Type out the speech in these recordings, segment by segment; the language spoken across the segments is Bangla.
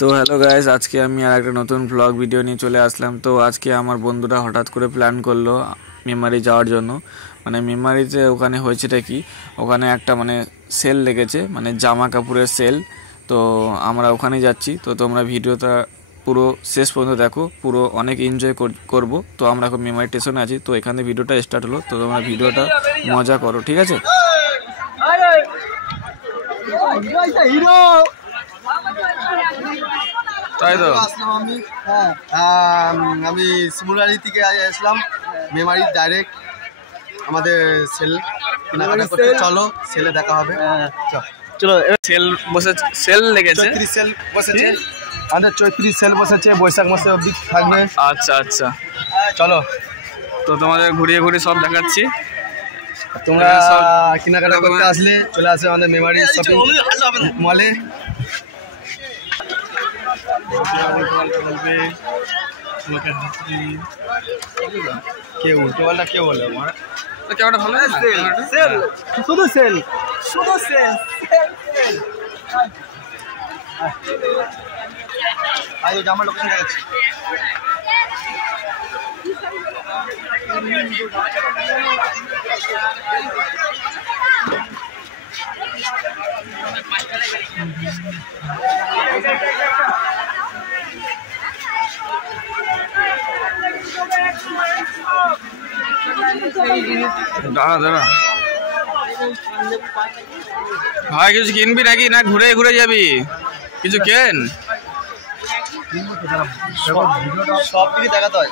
তো হ্যালো গাইস, আজকে আমি আর একটা নতুন ব্লগ ভিডিও নিয়ে চলে আসলাম। তো আজকে আমার বন্ধুরা হঠাৎ করে প্ল্যান করলো মেমারি যাওয়ার জন্য। মানে মেমারিতে ওখানে হয়েছেটা কি, ওখানে একটা সেল লেগেছে, জামা কাপড়ের সেল। তো আমরা ওখানে যাচ্ছি। তো তোমরা ভিডিওটা পুরো শেষ পর্যন্ত দেখো, পুরো অনেক এনজয় করব। তো আমরা এখন মেমারি স্টেশনে আছি, তো এখানে ভিডিওটা স্টার্ট হলো। তো তোমরা ভিডিওটা মজা করো, ঠিক আছে? তাই তো আমি শিমুলবাড়ি থেকে আসলাম মেমারি ডাইরেক্ট আমাদের সেল কেনাকাটা করতে। চলো সেলে দেখা হবে। চলো, সেল বসেছে, সেল লেগেছে, সেল বসেছে আমাদের চৈত্রী সেল বসেছে, বৈশাখ মাসে অবধি থাকবে। আচ্ছা আচ্ছা, চলো। তো তোমাদের ঘুরিয়ে ঘুরিয়ে সব দেখাচ্ছি। তোমরা কেনাকাটা করতে আসলে চলে আসবে আমাদের মেমারি শপিং মলে। কে উল্টো পাল্টা কে বলে? আমার ক্যামেরাটা ভালো আছে, সেল শুধু সেল শুধু সেল। আগে আমার লোকেশন দেখাচ্ছি। দাঁড়া দাঁড়া ভাই, কিছু কিনবি নাকি না ঘুরে ঘুরে যাবি? কিছু কেন, সব দিকে দেখাতে হয়।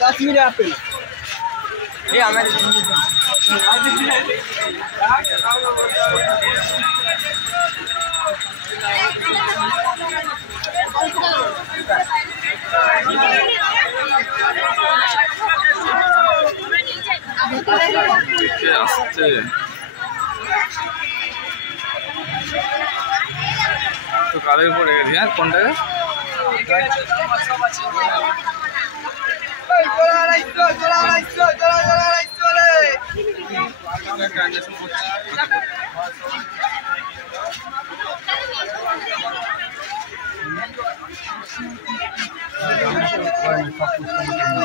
কাশ্মীরি আপেল আসছে। তো কাদের উপর রেখে দিই? হ্যাঁ, কোনটাকে?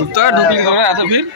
উত্তরা ঢুকলি তোমরা, এত ভিড়?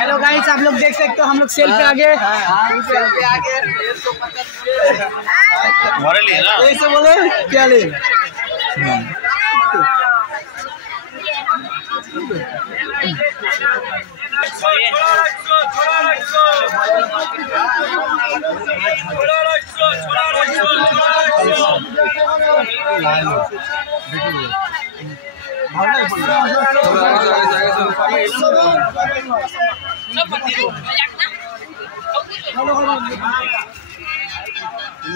हेलो गाइस, आप लोग देख सकते हो हम लोग सेल पे आगे ऐसे बोले क्या ले। তো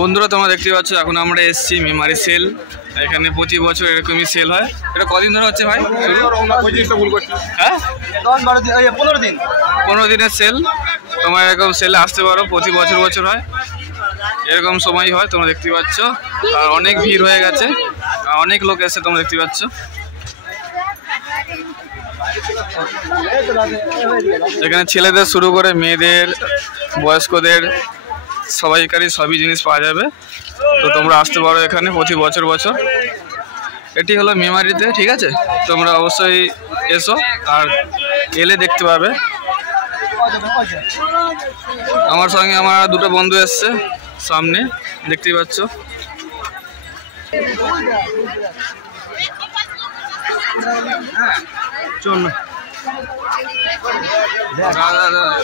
বন্ধুরা তোমরা দেখতে পাচ্ছ এখন আমরা এসেছি মেমারি সেল। এখানে প্রতি বছর এরকমই সেল হয়। এটা কদিন ধরে হচ্ছে ভাই? হ্যাঁ 15 দিনের সেল। তোমরা এরকম সেলে আসতে পারো, প্রতি বছর হয় এরকম সময় হয়। তোমরা দেখতে পাচ্ছ আর অনেক ভিড় হয়ে গেছে, অনেক লোক এসে তোমরা দেখতে পাচ্ছ। এখানে ছেলেদের শুরু করে মেয়েদের, বয়স্কদের সবাইকারই সবই জিনিস পাওয়া যাবে। তো তোমরা আসতে পারো এখানে প্রতি বছর। এটি হলো মেমারিতে, ঠিক আছে? তোমরা অবশ্যই এসো আর এলে দেখতে পাবে। আমার সঙ্গে আমার দুটো বন্ধু এসছে সামনে, দেখতেই পাচ্ছ। চল না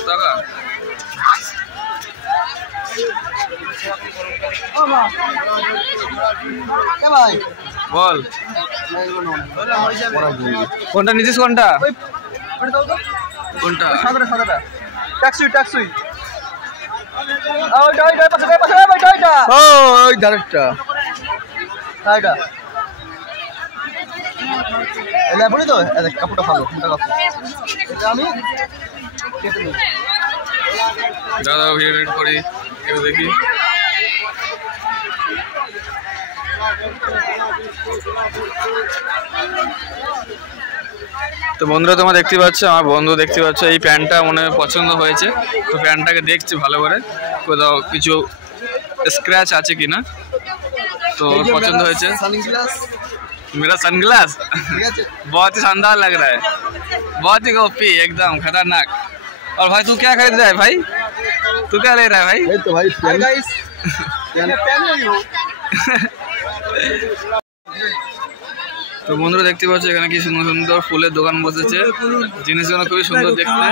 দাদা, বল কোনটা নিচ্ছিস? কোনটা ওই ধারেরটা বলি তো কাপড়টা ভালো, আমি দাদা ভিডিও করি দেখি। তো বন্ধুরা তোমরা দেখতে পাচ্ছ, আমার বন্ধু দেখতে পাচ্ছ, এই প্যান্টটা মনে পছন্দ হয়েছে। তো প্যান্টটাকে দেখছি ভালো করে, কোথাও কিছু স্ক্র্যাচ আছে কিনা। তো পছন্দ হয়েছে। मेरा सनग्लास बहुत ही शानदार लग रहा है, बहुत ही कॉपी, एकदम खतरनाक। और भाई तू क्या खरीद रहा है भाई? तू क्या ले रहा है भाई? तो भाई তো বন্ধুরা দেখতে পাচ্ছ এখানে কি সুন্দর সুন্দর ফুলের দোকান বসেছে, জিনিসগুলো খুবই সুন্দর দেখতে।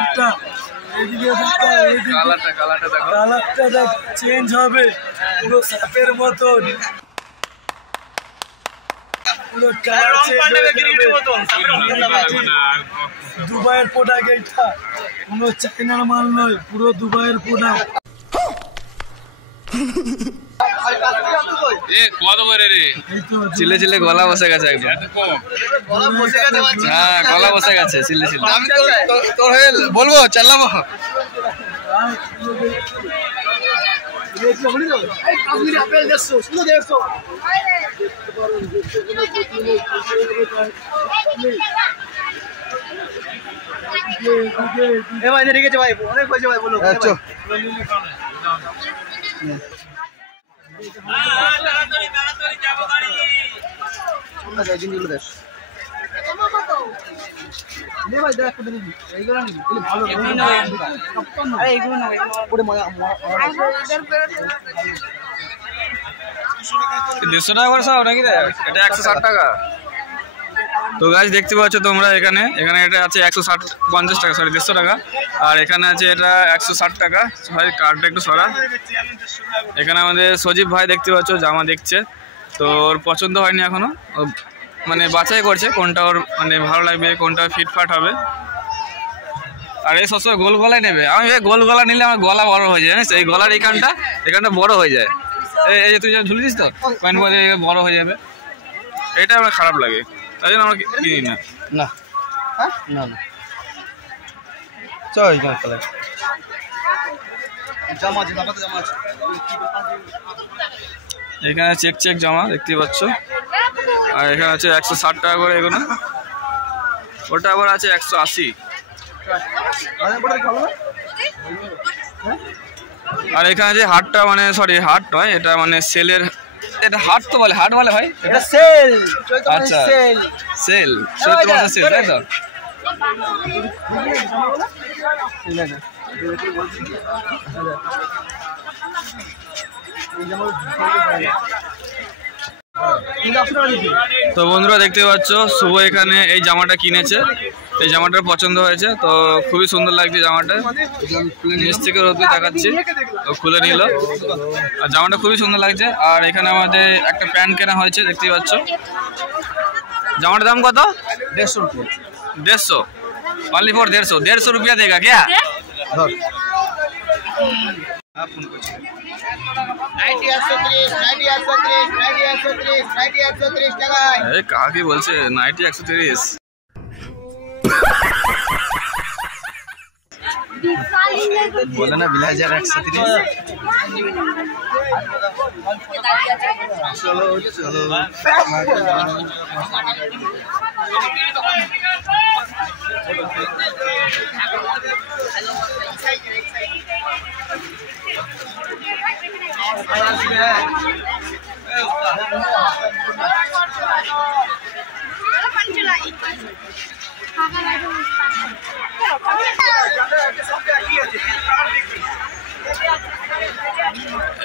কালারটা দেখো, কালারটা চেঞ্জ হবে পুরো সাপের মতন। দুবাইয়ের প্রোডাক্ট, এটা কোনো চাইনার মাল নয়, পুরো দুবাইয়ের প্রোডাক্ট। চিল্লে চিল্লে গলা বসে গেছে একদম। হ্যাঁ গলা বসে গেছে চিল্লে চিল্লে। তোর হয়ে বলবো চালাবো। ভাই রেখেছে ভাই, অনেক হয়েছে ভাই, বলো দেড়শো টাকা করে সব নাকি? এটা 160 টাকা। তো গাছ দেখতে পাচ্ছ তোমরা, এখানে এটা আছে 150 টাকা, সরি 150 টাকা। আর এখানে আছে এটা 160 টাকা। ভাই কার্ডটা একটু সরা। এখানে আমাদের সজীব ভাই দেখতে পাচ্ছ জামা দেখছে, তো ওর পছন্দ হয়নি এখনো, মানে বাছাই করছে কোনটা ওর মানে ভালো লাগবে, কোনটা ফিটফাট হবে। আর এই সবসময় গোল গলায় নেবে। আমি গোল গলা নিলে আমার গলা বড় হয়ে যায়, জানিস? এই গলার এখানটা বড় হয়ে যায়। এই যে তুই যা ঝুলে দিস তো প্যান্ট পরে বড় হয়ে যাবে, এটা আমার খারাপ লাগে, তাই জন্য আমরা কিনি না। না না না চল জামা আছে, জামা আছে। এখানে চেক জামা দেখতে পাচ্ছ। আর এখানে আছে 160 টাকা করে এগুলো। ওটা আবার আছে 180। আর এখানে যে হাটটা, মানে সরি হাট নয়, এটা মানে সেলের, এটা হাট তো বলে, হাট বলে ভাই, এটা সেল। আচ্ছা সেল, চৈত্র মাসের সেল, তাই তো? তো বন্ধুরা দেখতে পাচ্ছ শুভ এখানে এই জামাটা কিনেছে। এই জামাটা পছন্দ হয়েছে, তো খুবই সুন্দর লাগছে জামাটা। নিচ থেকে রোদ দেখাচ্ছি, তো খুলে নিল। আর জামাটা খুবই সুন্দর লাগছে। আর এখানে আমাদের একটা প্যান্ট কেনা হয়েছে, দেখতেই পাচ্ছ। জামাটার দাম কত? 150 रुपये। 150 ओनली फॉर 150 रुपया देगा क्या? कहा की बोलছে 90 130 बोले ना बिला हजार 130। चलो चलो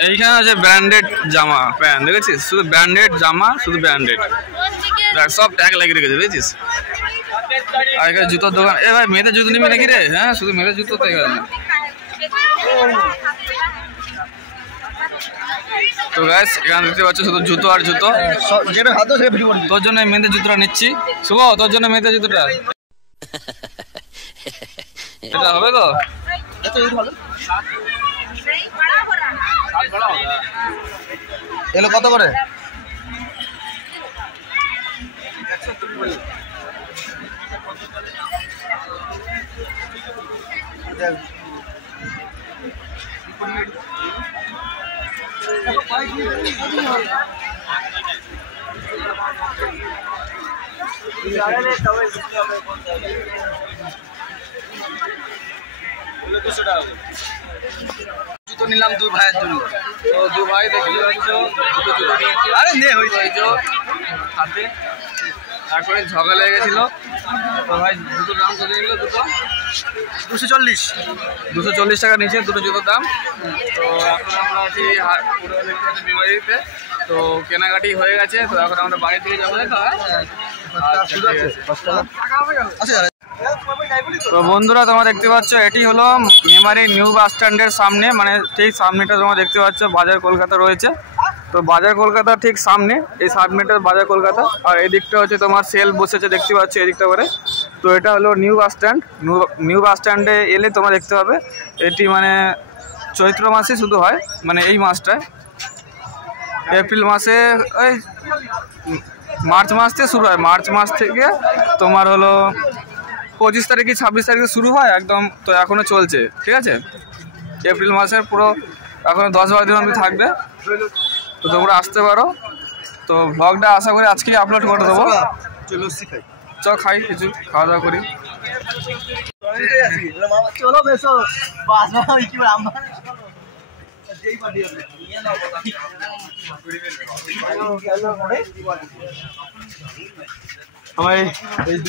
এইখানে আছে ব্র্যান্ডেড জামা প্যান্ট, দেখেছিস? শুধু ব্র্যান্ডেড জামা, শুধু ব্র্যান্ডেড, সব ট্যাগ লাগিয়ে রেখেছে, দেখেছিস? আর এখানে জুতোর দোকান। এ ভাই, মেয়েদের জুতো নিবি নাকি রে? হ্যাঁ, শুধু মেয়েদের জুতো তো এখানে। তো গাইস, এখানে দেখতে পাচ্ছ শুধু জুতো আর জুতো। তোর জন্য মেয়েদের জুতোটা নিচ্ছি। শুভ, তোর জন্য মেয়েদের জুতোটা এটা হবে তো? এলো কত করে? জুতো নিলাম দুই ভাইয়ের জন্য। তো দু ভাই দেখতে পাচ্ছ দুটো জুতো নিয়েছি। আরে নে হয়েছে এই যে হাতে তারপরে ঝগড়া লেগে গেছিল। তো ভাই দুটো দাম চলে গেল, দুটো 240। 240 টাকা নিচে দুটো জুতোর দাম। তো এখন আমরা আছি পুরো মেমারিতে। তো কেনাকাটি হয়ে গেছে, তো এখন আমরা বাড়ি থেকে যাবো, তাই তো? তো বন্ধুরা, তোমরা দেখতে পাচ্ছ এটি হলো মেমারি নিউ বাস স্ট্যান্ডের সামনে, মানে ঠিক সামনেটা তোমরা দেখতে পাচ্ছ বাজার কলকাতা রয়েছে। তো বাজার কলকাতা ঠিক সামনে, এই সামনেটা বাজার কলকাতা। আর এদিকটা হচ্ছে তোমার সেল বসেছে, দেখতে পাচ্ছ এদিকটা করে। তো এটা হলো new bus stand. New bus স্ট্যান্ডে এলে তোমরা দেখতে পাবে এটি মানে চৈত্র মাসে শুধু হয়, মানে এই মাসটায়। এপ্রিল মাসে ওই মার্চ মাস থেকে শুরু হয়। মার্চ মাস থেকে তোমার হলো 25 তারিখ কি 26 তারিখে শুরু হয় একদম। তো এখনও চলছে, ঠিক আছে? এপ্রিল মাসের পুরো এখনও 10-12 দিন অবধি থাকবে। তো তোমরা আসতে পারো। তো ব্লগটা আশা করি আজকেই আপলোড করে দেবো। চলো শিখাই, চ খাই, কিছু খাওয়া দাওয়া করি। চলো বেশো বাস কি আমরা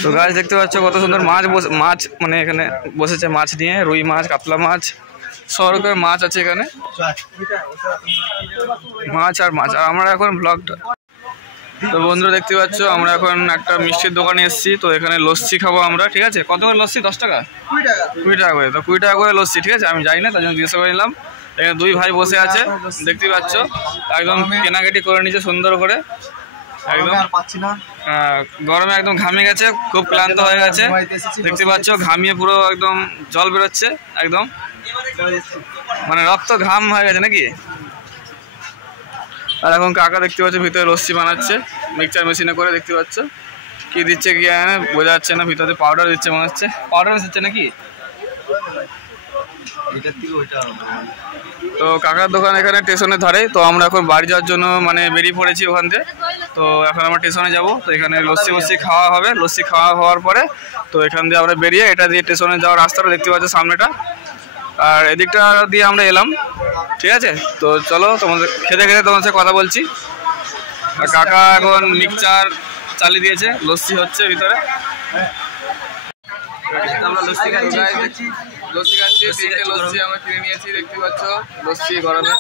তো গাছ দেখতে পাচ্ছ কত সুন্দর মাছ মানে এখানে বসেছে মাছ নিয়ে, রুই মাছ, কাতলা মাছ, সব রকমের মাছ আছে এখানে। মাছ আর মাছ। আর আমরা এখন ব্লগটা, তো বন্ধুরা দেখতে পাচ্ছ আমরা এখন একটা মিষ্টির দোকানে এসেছি। তো এখানে লস্যি খাবো আমরা, ঠিক আছে? কত করে লস্যি? 10 টাকা, 20 টাকা করে। তো 20 টাকা করে লস্যি, ঠিক আছে? আমি জানি না, তার জন্য জিজ্ঞাসা করে নিলাম। এখানে দুই ভাই বসে আছে, দেখতে পাচ্ছ একদম কেনাকাটি করে নিচ্ছে সুন্দর করে একদম। গরমে একদম ঘামে গেছে, খুব ক্লান্ত হয়ে গেছে, দেখতে পাচ্ছ ঘামিয়ে পুরো একদম জল বেরোচ্ছে একদম, মানে রক্ত ঘাম হয়ে গেছে নাকি। আর এখন কাকা দেখতে পাচ্ছ ভিতরে লস্যি বানাচ্ছে মিক্সচার মেশিনে করে, দেখতে পাচ্ছ কি দিচ্ছে কি বোঝা যাচ্ছে না। ভিতরে পাউডার দিচ্ছে মনে হচ্ছে, পাউডার দিচ্ছে নাকি। তো কাকার দোকান এখানে স্টেশনের ধারে। তো আমরা এখন বাড়ি যাওয়ার জন্য মানে বেরিয়ে পড়েছি ওখান থেকে। তো এখন আমরা স্টেশনে যাব। তো এখানে লস্যি খাওয়া হবে। লস্যি খাওয়া হওয়ার পরে তো এখান দিয়ে আমরা বেরিয়ে এটা দিয়ে স্টেশনে যাওয়ার রাস্তাটা দেখতে পাচ্ছ সামনেটা, আর এদিকটা দিয়ে আমরা এলাম, ঠিক আছে? তো চলো তোমাদের খেতে খেতে তোমার সাথে কথা বলছি। আর কাকা এখন মিক্সচার চালিয়ে দিয়েছে, লস্যি হচ্ছে ভিতরে। আমরা লস্যি খাচ্ছি, লস্যি খাচ্ছি, 3টে লস্যি আমরা কিনে নিয়েছি, দেখতে পাচ্ছ লস্যি গরমে।